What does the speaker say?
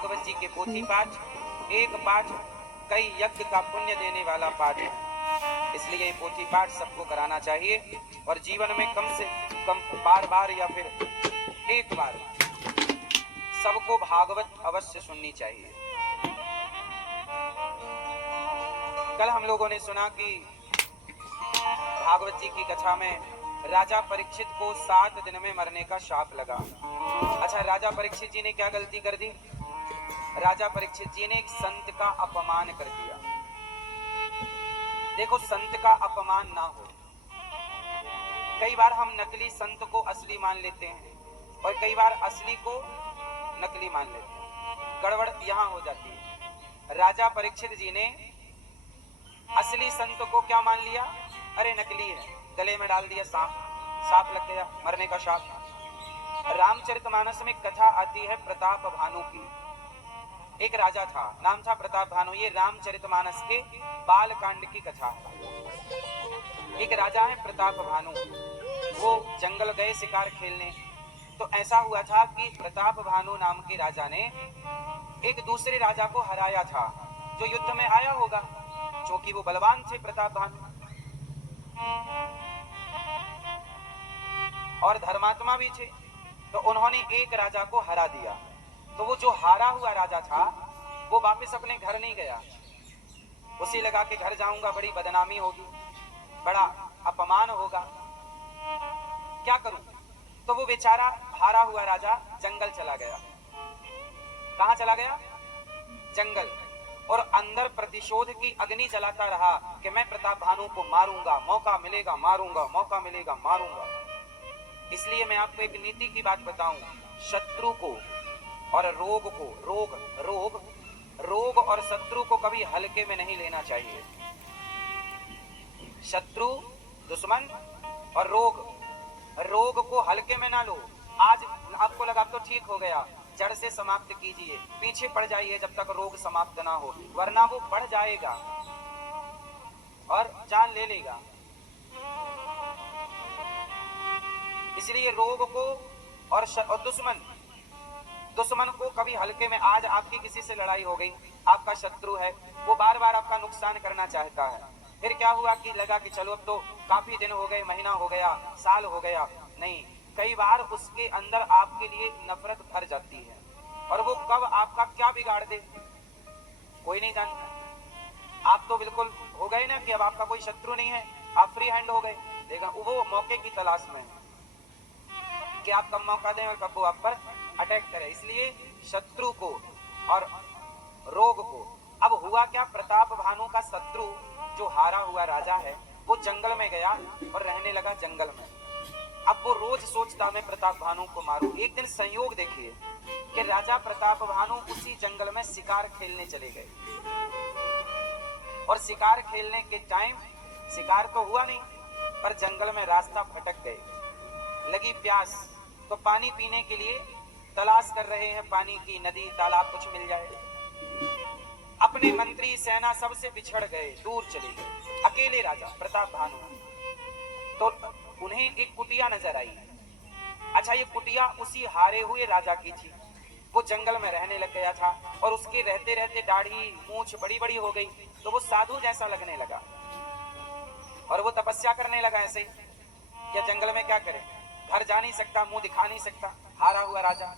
भागवत जी के पोथी पाठ, एक पाठ कई यज्ञ का पुण्य देने वाला पाठ है। इसलिए ये पोथी पाठ सबको कराना चाहिए और जीवन में कम से कम बार बार या फिर एक बार सबको भागवत अवश्य सुननी चाहिए। कल हम लोगों ने सुना कि भागवत जी की कथा में राजा परीक्षित को 7 दिन में मरने का शाप लगा। अच्छा, राजा परीक्षित जी ने क्या गलती कर दी? राजा परीक्षित जी ने एक संत का अपमान कर दिया। देखो, संत का अपमान ना हो। कई बार हम नकली संत को असली मान लेते हैं और कई बार असली को नकली मान लेते हैं। गड़बड़ यहां हो जाती है। राजा परीक्षित जी ने असली संत को क्या मान लिया? अरे नकली है, गले में डाल दिया सांप लग गया, मरने का शाप। रामचरितमानस में कथा आती है प्रताप भानु की। एक राजा था, नाम था प्रताप भानु। ये रामचरितमानस के बाल कांड की कथा है। एक राजा है प्रताप भानु, वो जंगल गए शिकार खेलने। तो ऐसा हुआ था कि प्रताप भानु नाम के राजा ने एक दूसरे राजा को हराया था, जो युद्ध में आया होगा, क्योंकि वो बलवान थे प्रताप भानु और धर्मात्मा भी थे। तो उन्होंने एक राजा को हरा दिया। तो वो जो हारा हुआ राजा था वो वापस अपने घर नहीं गया। उसे लगा कि घर जाऊंगा बड़ी बदनामी होगी, बड़ा अपमान होगा, क्या करूं? तो वो बेचारा हारा हुआ राजा जंगल चला गया। कहां चला गया? जंगल। और अंदर प्रतिशोध की अग्नि जलाता रहा कि मैं प्रताप भानु को मारूंगा, मौका मिलेगा मारूंगा, मौका मिलेगा मारूंगा। इसलिए मैं आपको एक नीति की बात बताऊं, शत्रु को और रोग और शत्रु को कभी हल्के में नहीं लेना चाहिए। शत्रु, दुश्मन और रोग को हल्के में ना लो। आज आपको लगा तो ठीक हो गया, जड़ से समाप्त कीजिए, पीछे पड़ जाइए जब तक रोग समाप्त ना हो, वरना वो बढ़ जाएगा और जान ले लेगा। इसलिए रोग को और दुश्मन को कभी हल्के में। आज आपकी किसी से लड़ाई हो गई, आपका शत्रु है, वो बार बार आपका नुकसान करना चाहता है। फिर क्या हुआ कि लगा कि चलो अब तो काफी दिन हो गए, महीना हो गया, साल हो गया। नहीं, कई बार उसके अंदर आपके लिए नफरत भर जाती है और वो कब आपका क्या बिगाड़ दे कोई नहीं जानता। आप तो बिल्कुल हो गए ना कि अब आपका कोई शत्रु नहीं है, आप फ्री हैंड हो गए। देखा, वो मौके की तलाश में कि आप कब मौका दें और कब वो आप पर अटैक करे। इसलिए शत्रु को और रोग को। अब हुआ क्या, प्रताप भानु का शत्रु जो हारा हुआ राजा है वो जंगल में गया और रहने लगा जंगल में। अब वो रोज सोचता मैं प्रताप भानु को मारूं। एक दिन संयोग देखिए कि राजा प्रताप भानु उसी जंगल में शिकार खेलने चले गए और शिकार खेलने के टाइम शिकार तो हुआ नहीं, पर जंगल में रास्ता भटक गए। लगी प्यास तो पानी पीने के लिए तलाश कर रहे हैं, पानी की नदी तालाब कुछ मिल जाए। अपने मंत्री सेना सबसे बिछड़ गए, दूर चले गए, अकेले राजा प्रताप भानु। तो उन्हें एक कुटिया नजर आई। अच्छा, ये कुटिया उसी हारे हुए राजा की थी। वो जंगल में रहने लग गया था और उसके रहते रहते दाढ़ी मूंछ बड़ी बड़ी हो गई, तो वो साधु जैसा लगने लगा और वो तपस्या करने लगा। ऐसे ही क्या जंगल में क्या करे, घर जा नहीं सकता, मुंह दिखा नहीं सकता, हारा हुआ राजा।